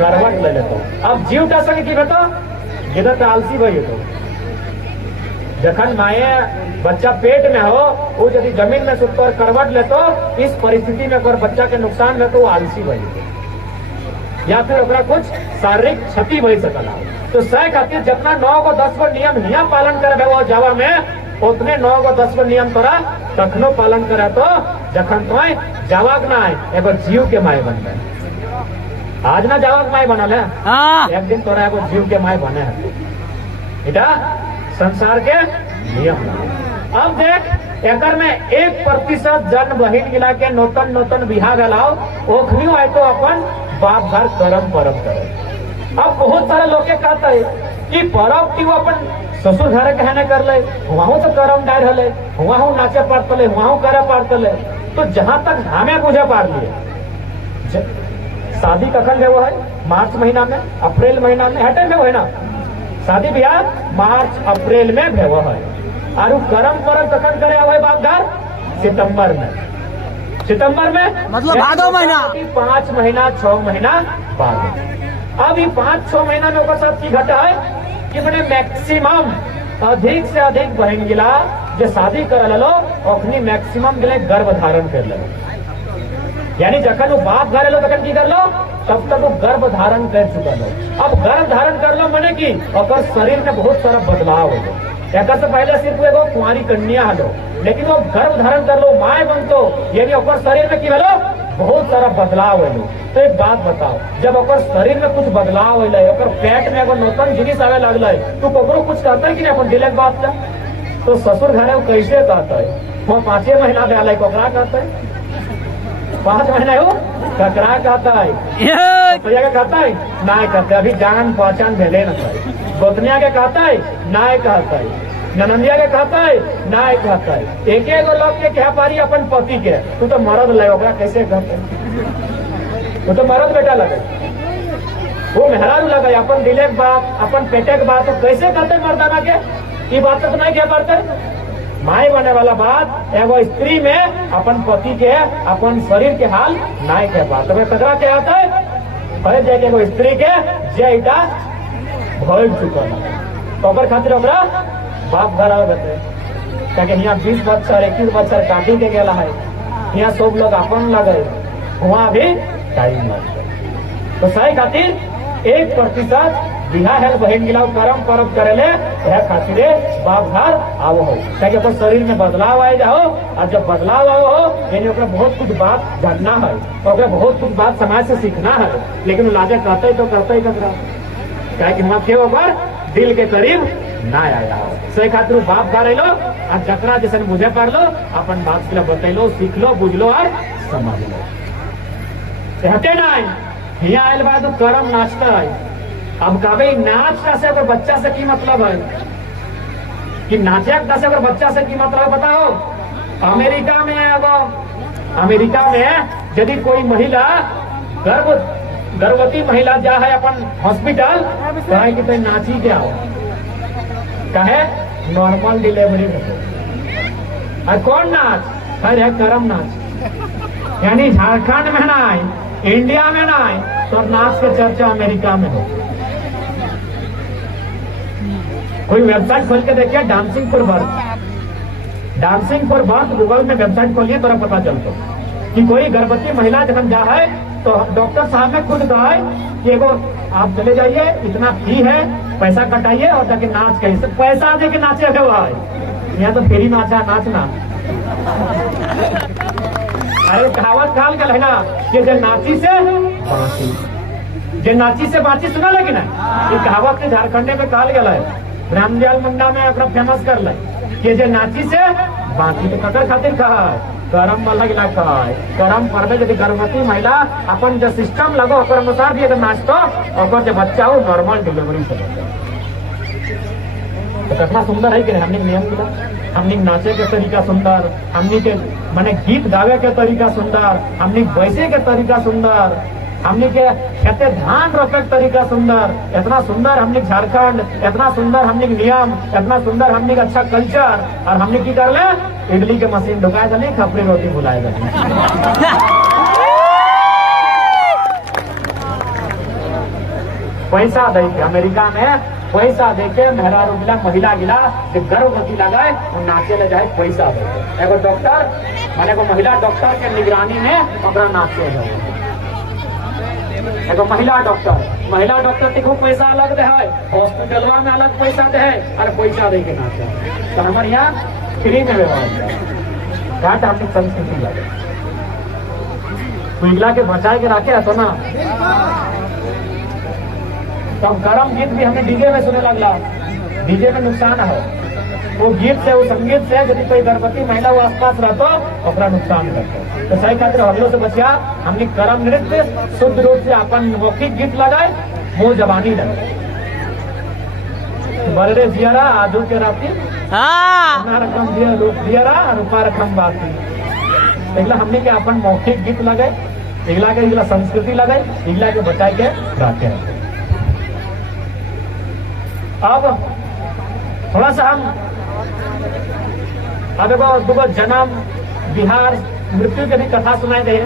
करवट ले लेतो। अब जीवटा संग की हेतो जिधर तो आलसी भई तो जखन माए बच्चा पेट में हो वो यदि जमीन में सुतो और करवट लेतो इस परिस्थिति में अगर बच्चा के नुकसान लेतो वो आलसी भई या फिर ओकरा कुछ शारीरिक क्षति हो सकला। तो सह खातिर जितना 9 को 10 को नियम हिया पालन करे वो जावा में, उतने 9 को 10 को नियम तोरा तखनो पालन करे तो जखन तो जावाक ना एगो जीव के माय बन गए। आज ना जावाक माय बनल है, एक दिन तोरा एगो जीव के माय बने है। इटा संसार के नियम। अब देख एकर में 1% जन बहिन गिला के नूतन नूतन बिहा गलाओ ओखनी आए तो अपन बाप घर करम परम करे। अब बहुत सारे लोग के कहते है कि परम की वो अपन ससुर घर कहने कर ले, वहां तो करम डाल हले, वहां नाचे पारतले, वहां करे पारतले। तो जहां तक हमें बुझे पार लिए शादी कखन वो है, मार्च महीना में, अप्रैल महीना में हटे में है ना शादी ब्याह, मार्च अप्रैल में भेव है। और करम परम कखन करे हुए बाप घर, सितंबर में। सितंबर में मतलब भादो महीना, 5 महीना 6 महीना बाद। अब ये 5-6 महीना में ओकर साथ की घटा है कि मैंने मैक्सिमम अधिक से अधिक बहन गिला जो शादी कर लो अखनी मैक्सिमम गिले गर्भ धारण कर लो। यानी जखन वो बाप घर लो तखन की कर लो, तब तक वो गर्भ धारण कर चुका लो। अब गर्भ धारण कर लो मैंने की और शरीर में बहुत सारा बदलाव हो। एक से पहले सिर्फ एगो कुंवारी कन्या हलो, लेकिन वो गर्भ धारण कर लो, माए बनतो, यानी ओकर शरीर में की हलो बहुत सारा बदलाव है। तो एक बात बताओ, जब ओकर शरीर में कुछ बदलाव है, ओकर पेट में एगो नूतन जिनिस आवे लगल तो ककरो कुछ कहता है कि नहीं अपन दिलक बात का। तो ससुर घर वो कैसे कहता है, वो 5 महीना डाले ककरा कहता है, 5 महीना हो ककरा कहता है, तो कहता है ना कहते, अभी जान पहचान भेले न करे। गोतनिया के कहता है ना कहता है, ननंदिया के कहता है ना कहता है। एक एगो लोग के कह पारी अपन पति के, तू तो मरद लगे ओकरा कैसे कहते, तू तो मरद बेटा लगे, वो मेहरारू लगे, अपन दिले के बात, अपन पेटे के बात, तो कैसे कहते मर्दाना के, ये बात तो नहीं कह पाते। माए बने वाला बात एगो स्त्री में अपन पति के अपन शरीर के हाल नहीं कह पाते। तो ककरा क्या आता है, जाके एगो स्त्री के जेटा भोग चुका तो ओकर खातिर ओकरा बाप घर आवे बते, क्या यहाँ 20 बच्चर 21 बच्चर काटी के गेला है, यहाँ सब लोग अपन लगे, वहाँ भी टाइम लगते। तो सही खातिर 1% बिहा है बहन गिलाव करम परम करेले खातिर बाप घर आवो हो, ताकि अपन शरीर में बदलाव आए जाओ। और जब बदलाव आओ हो यानी ओकरा बहुत कुछ बात जानना है, ओकरा बहुत कुछ बात समाज से सीखना है, लेकिन लाजा कहते ही तो करते ही ककरा, क्या कि वहाँ क्यों ओकर दिल के करीब ना आया हो। सही खातिर बाप घर अलो और जकरा जैसे बुझे पार लो अपन बात के लिए बतैलो, सीख लो, बुझ लो और समझ लो। हटे ना यहाँ आयल बाद करम नाचता है। अब कभी नाचता से अगर बच्चा से की मतलब है कि नाचे से अगर बच्चा से की मतलब बताओ। अमेरिका में यदि कोई महिला गर्भवती महिला जा है अपन हॉस्पिटल कहे कि तुम नाची क्या हो, कहे नॉर्मल डिलीवरी में। और कौन नाच है, करम नाच। यानी झारखंड में ना है, इंडिया में ना है, तो नाच के चर्चा अमेरिका में हो। कोई वेबसाइट खोल के देखिए, dancing for birth, dancing for birth Google में वेबसाइट खोलिए, तो पता चलता कि कोई गर्भवती महिला जब जा है तो डॉक्टर साहब ने खुद कहा है कि एगो आप चले जाइए, इतना फी है, पैसा कटाइए और जाके नाच के पैसा दे के नाचे हुआ है। यहाँ तो फेरी नाचा नाचना। अरे कहावत काल का है ना कि जो नाची से बाँची, जो नाची से बाँची सुना लेकिन ये कहावत के झारखंड में कहल गया है, रामदयाल मुंडा में अपना फेमस कर ले कि जो नाची से बाँची। तो ककर खातिर कहा है, करम वाला गिला कहा है, करम पर यदि गर्भवती महिला अपन जो सिस्टम लगो ओकर अनुसार भी अगर नाचतो और जो बच्चा हो नॉर्मल डिलीवरी से तो कितना सुंदर है कि हमने नियम मिला, हमने नाचे के तरीका सुंदर, हमने के माने गीत गावे के तरीका सुंदर, हमने बैसे के तरीका सुंदर, हमने के खेते धान रोपे के तरीका सुंदर। इतना सुंदर हमने झारखंड, इतना सुंदर हमने नियम, इतना सुंदर हमने अच्छा कल्चर। और हमने की कर ले, इडली के मशीन ढुकाए जाने, खपरी रोटी बुलाए जाने। पैसा दे के अमेरिका में पैसा देके मेहरारू गिला, महिला गिला जो गर्भवती लगाए वो नाचे ले जाए, पैसा दे। एगो डॉक्टर माने एगो महिला डॉक्टर के निगरानी में ओकरा नाचे जाए। एगो महिला डॉक्टर के खूब पैसा अलग दे है, हॉस्पिटलवा में अलग पैसा दे है, और पैसा दे के नाते तो हमारे यहाँ फ्री में व्यवहार घाट अपनी संस्कृति लगे पिघला के बचाए के रखे है तो ना। तब गरम गीत भी हमें डीजे में सुने लगला, डीजे में नुकसान है वो गीत से वो संगीत से यदि कोई गर्भवती महिला वो आसपास रहतो ओकरा नुकसान करते। तो सही खातिर हमलों से बचिया हमने कर्म नृत्य शुद्ध रूप से अपन मौखिक गीत लगाए मुंह जबानी लगे बररे जियरा आजू के राती रकम दियरा रूपा रकम बाती। इगला हमने के अपन मौखिक गीत लगाए, इगला के इगला संस्कृति लगाए, इगला के बचाए के रखे। अब थोड़ा सा हम अब देखो जन्म बिहार मृत्यु की भी कथा सुनाई दे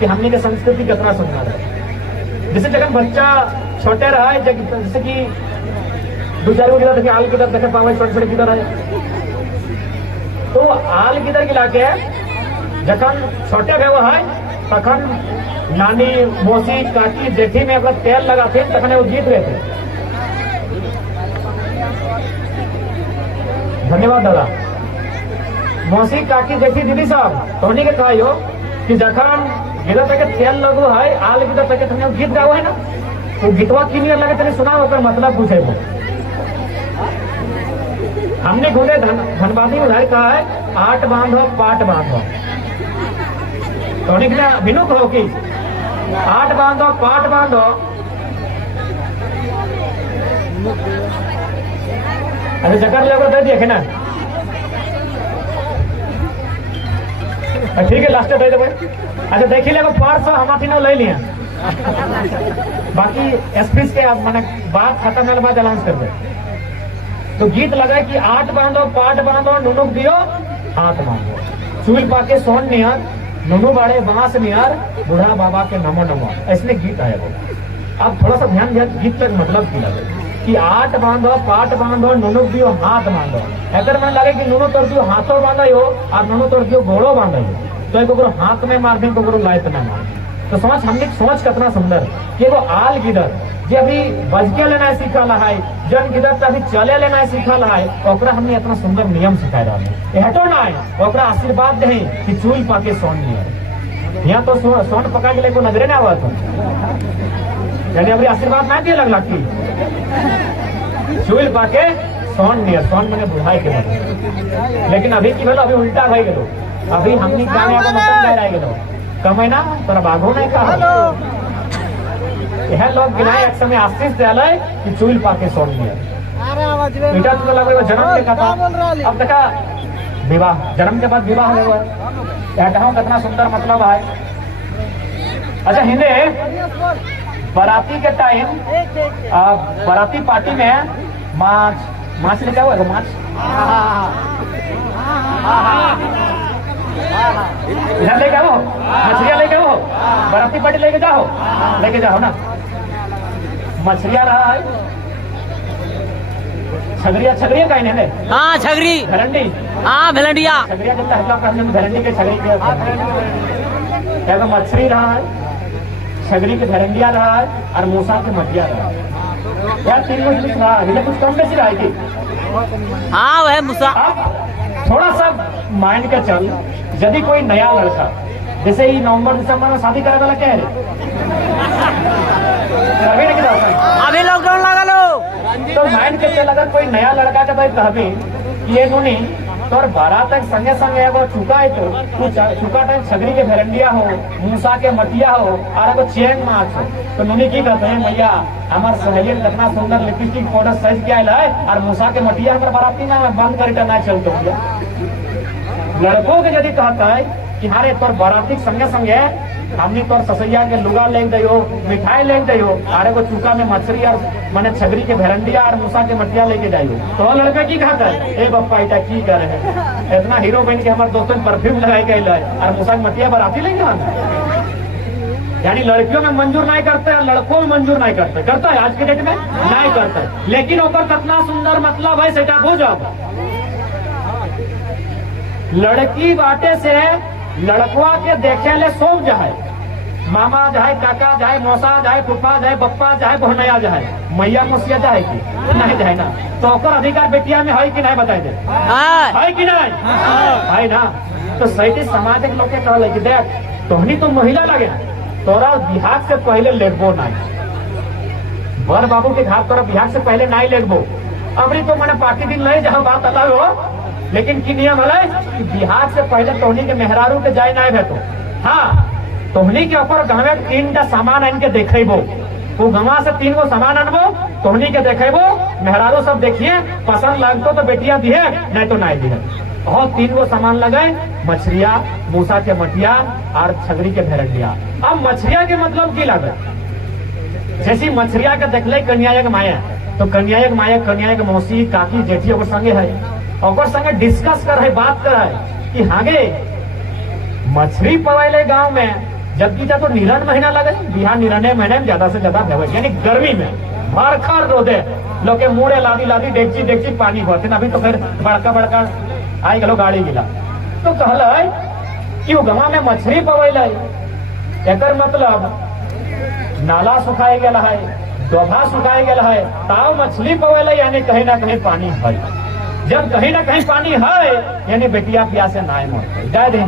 कि हमने के संस्कृति कितना सुंदर है। जैसे जब बच्चा छोटे रहा है जैसे कि दो चार गिदर देखे आल गिदर देखे पावे छोटे छोटे गिदर है तो आल गिदर गिला के जखन छोटे भे है तखन नानी मौसी काकी जेठी में अगर तेल लगाते तखन वो गीत गए थे। धन्यवाद दादा। मौसी काकी जेठी दीदी साहब तो के कहा हो कि जखन गिदर तक तेल लगो है आल गिदर तक तुमने गीत गाओ है ना तो गीतवा की नहीं लगे तेने सुना होकर मतलब पूछे वो हमने घूमे धनबादी में कहा है 8 बांधो पाट बांधो तो विनुक हो कि 8 बांधो पाट बांधो। अच्छा जगह लेकर दे दिए ना ठीक है लास्ट दे देवे। अच्छा देखिए लेको 500 हमारे तीनों ले लिए बाकी एसपीस के मैंने बात खत्म होने के बाद अनाउंस कर दे। तो गीत लगा कि 8 बांधो पाट बांधो नुनुक दियो हाथ बांधो चूल पाके सोन नियर नुनू बाड़े बांस नियर बूढ़ा बाबा के नमो नमो ऐसे गीत है वो। अब थोड़ा सा ध्यान दिया गीत का मतलब की लगे कि 8 बांधो पाट बांधो नुनुक दियो हाथ बांधो। अगर मैंने लगे कि नुनू तोड़ दियो हाथों बांधा हो और नुनू तोड़ दियो घोड़ो बांधा हो तो एक हाथ में मार दें तो लायत ना मार। तो समझ हमने सोच कितना सुंदर कि वो आल गिदर जो अभी बजके लेना सीखल है जन गिदर से अभी चले लेना सीखल है ओकरा हमने इतना सुंदर नियम सिखाए रहा है हटो ना है ओकरा आशीर्वाद दे कि चूल पाके सोन नहीं यहाँ तो सोन पका के लेको नजरे ना आवा तो यानी अभी आशीर्वाद ना दिए लगला की चूल पाके सोन नियर सोन मैंने बुझाई के मतलब। लेकिन अभी की बोलो अभी उल्टा भाई गलो अभी हमने गाने को मतलब कह रहे गलो कमैना तोरा बाघो नहीं कहा यह लोग गिनाए एक समय आशीष दिया कि चूल पाके सोन नियर बेटा तो लगे जन्म के कथा। अब देखा विवाह जन्म के बाद विवाह हुआ है कहा कितना सुंदर मतलब है। अच्छा हिंदे बाराती के टाइम बाराती पार्टी में माछ लेके हुआ माछ इधर लेके आओ मछलियाँ लेके आओ बाराती पार्टी लेके जाओ ना मछलियाँ रहा है छगरिया का इन्हें हाँ छगरी भरंडी हाँ भेलंडिया छगरिया जब भरंडी के छगरी के मछली रहा है छगरी के भरंडिया रहा है और मूसा के मटिया रहा है यार 3 कुछ रहा है कुछ कम बेसी रहेगी। हाँ वह मूसा। अब थोड़ा सा माइंड का चल यदि कोई नया लड़का जैसे ही नवंबर दिसंबर में शादी करे वाला कह रहे अभी लॉकडाउन लगा लो तो माइंड के चल अगर कोई नया लड़का के भाई कहबी ये नुनी तो बारात तक संगे संगे एगो चुका है तो चुका टाइम छगरी के भेरंडिया हो मूसा के मटिया हो और एगो चेंग माछ हो तो नुनी की कहते हैं भैया हमार सहेली कितना सुंदर लिपस्टिक पाउडर सज के आयल है और मूसा के मटिया हमारे बाराती में बंद कर ना चलते भैया। लड़कों के यदि कहता है कि हारे तोर बाराती संगे संगे हमनी तोर ससैया के लुगा ले दियो मिठाई ले दियो अरे को चूका में मछली और मैंने छगरी के भेरंडिया और मूसा के मटिया लेके जाइयो तो लड़का की कहता है ए बप्पा इटा की कर रहे हैं इतना हीरो बन के हमारे दोस्तों परफ्यूम लगाई गई और मूसा की मटिया बाराती लेंगे हम। यानी लड़कियों में मंजूर नहीं करते और लड़कों में मंजूर नहीं करते करता है आज के डेट में नहीं करते लेकिन ऊपर कितना सुंदर मतलब है सेटा बुझ लड़की बाटे से लड़कवा के देखे ले सौंप जाए मामा जाए, काका जाए, मौसा जाए, फूफा जाए, बप्पा जाए, बहुनया जाए, मैया मुसिया जाए की नहीं जाए ना, तो ओकर अधिकार बेटिया में है कि नहीं बताए दे, है कि नहीं है ना। तो सही समाज के लोग के कहल कि देख तोहनी तो महिला लगे, तोरा बिहार से पहले लेगबो नहीं, बर बाबू के घर तोरा बिहार से पहले नहीं लेगबो। अमरी तो मैंने पार्टी दिन नहीं जहाँ बात अलग हो, लेकिन की नियम है कि बिहार से पहले तोहनी के मेहरारू के जाए नहीं भेटो। हाँ, तोहनी के ऊपर गाँव 3टा सामान आन के देखेबो, वो गवा से 3 गो सामान अनबो, तोहनी के देखेबो, मेहरारू सब देखिए, पसंद लगतो तो बेटिया दिए, नहीं तो नहीं दिए। और 3 गो सामान लगाए, मछलिया, मूसा के मटिया और छगरी के भेरंडिया। अब मछलिया के मतलब की लगे, जैसी मछलिया के देखले कन्या एक माया, तो कन्या एक माया, कन्या एक मौसी, काकी, जेठी ओकर संगे है, ओकर संगे डिस्कस कर है, बात कर है कि हागे मछली पवाइले गांव में, जबकि जब तो निरन महीना लगे, बिहार निरने महीने में ज्यादा से ज्यादा भेवे, यानी गर्मी में भरखर रोदे लोग के मुड़े लादी लादी डेगची डेगची पानी भरते। अभी तो फिर बड़का बड़का आई गलो गाड़ी गिला, तो कहल कि वो गवा में मछली पवैले, एकर मतलब नाला सुखाए गया है, डोभा सुखाए गया है, ताव मछली पवैले, यानी कहीं ना कहीं पानी है। जब कहीं ना कहीं पानी है, यानी बेटिया प्यासे ना मरते। जाए दे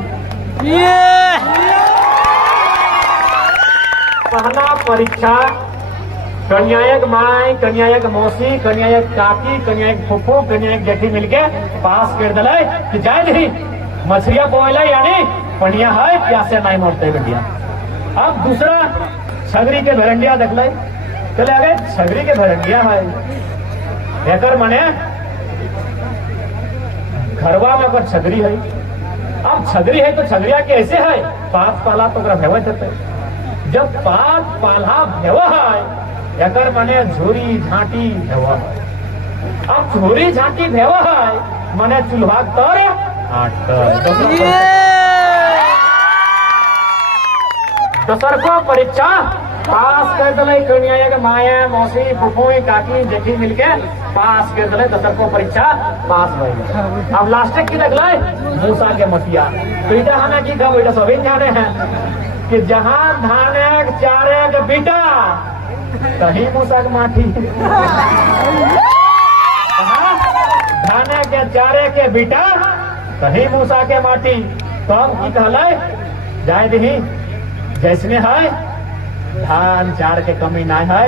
पहला परीक्षा कन्या एक माई, कन्या एक मौसी, कन्या एक काकी, कन्या एक फुफू, कन्या एक जेठी मिलके पास कर दिले कि जाए नहीं मछलिया बोले, यानी पनिया है, प्यासे नहीं मरते बेटिया। अब दूसरा छगरी के भेरंडिया देख ले, चले आगे छगरी के भेरंडिया है, एकर मने घरवा में अगर छगरी है, अब छगरी है तो छगरिया कैसे है, पात पाला तो भेवे थे, जब पात पाला भेवा है, एकर मने झूरी झांटी भेवा है। अब झूरी झांटी भेवा है मने चूल्हा तर दोसर को परीक्षा पास कर दिले, कन्या के माया, मौसी, फुफू, काकी, जेठी मिलके पास कर दिले, दोसर को परीक्षा पास हो गए। अब लास्ट की देखले मूसा के मटिया, तो इधर हमें की खबर, इधर सभी जाने हैं कि जहाँ धाने चारे के बेटा कहीं मूसा के माटी, धाने के चारे के बेटा कहीं मूसा के माटी। तो अब की कहले जाए दही, जैसने है धान चार के कमी नहीं है,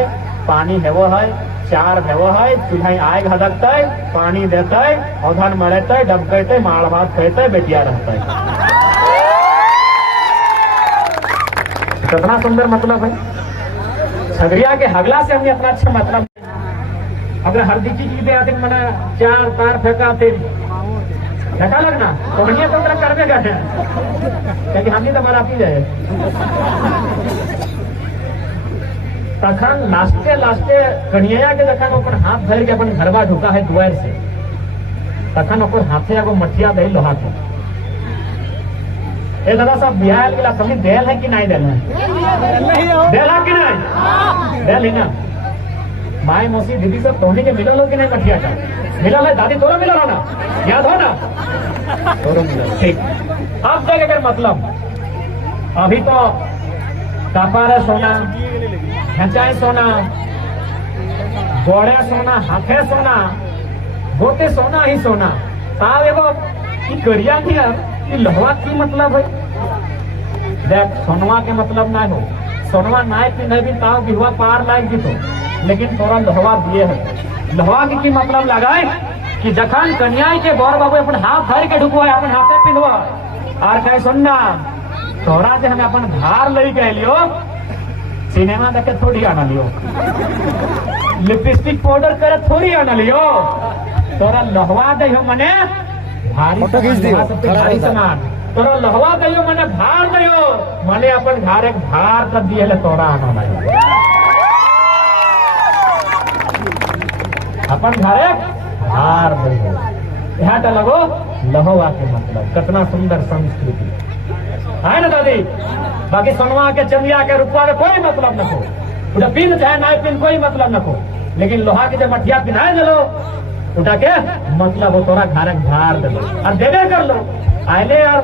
पानी है वो है, चार है वो है, चूल्हा आग हदकते, पानी देते, औधन मरेते, डबकते, माड़ भात खेते, बेटिया रहते। कितना सुंदर मतलब है। छगरिया के हगला से हमने अपना अच्छा मतलब, अगर हरदी की दे आते मना 4 तार फेंका तेरी फेंका लगना तो बढ़िया तो तरह करने का है, क्योंकि हमने तो हमारा पी जाए। तखन लास्टे कन्या के जखन ओकर हाथ धर के अपन घरवा ढुका है दुआर से, तखन ओकर हाथे एगो मठिया दे लोहा के। ए दादा साहब बिहार के ला समझ देल है कि नहीं देल है? देल है कि नहीं? देल है ना। माई मौसी दीदी सब तोहनी के मिलल हो कि नहीं मठिया का? मिलल है, दादी तोरा मिलल हो ना, याद हो ना? तोरो मिलल, ठीक। अब देख अगर मतलब अभी तो कपारे सोना, खेचाए सोना, गोड़े सोना, हाथे सोना, गोते सोना ही सोना। साहब एगो करिया दिया कि लोहा की मतलब है, देख सोनवा के मतलब ना हो, सोनवा नाय पिन्हे भी ताव बिहवा पार लाग जीतो, लेकिन तोरा लोहवा दिए है। लोहवा की मतलब लगाए कि जखन कन्या के बर बाबू अपन हाथ धर के ढुकवा, अपन हाथे पिंधवा और कहे सुनना तोरा से हमें अपन धार ले लियो, सिनेमा देखे थोड़ी आना लियो, लिपस्टिक पाउडर करे थोड़ी आना लियो, तोरा लहवा दे मने भारी सामान, तोरा लहवा दे मने भार दो मने अपन घर एक भार कर दिए तोरा आना नहीं, अपन घर एक भार दो। यहाँ लगो लहवा के मतलब कितना सुंदर संस्कृति है ना दादी। बाकी सोनवा के चंदिया के रुपया के कोई मतलब न को, उठा पिन चाहे ना पिन कोई मतलब न को, लेकिन लोहा के जब मठिया पिनाए दे लो उठा के मतलब वो तोरा घर झाड़ दे लो और देवे कर लो आइले और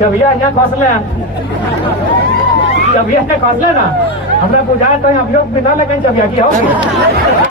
चबिया यहाँ फसले चबिया ने कसले ना हमरा बुझा तो अभियोग बिना लगन चबिया की हो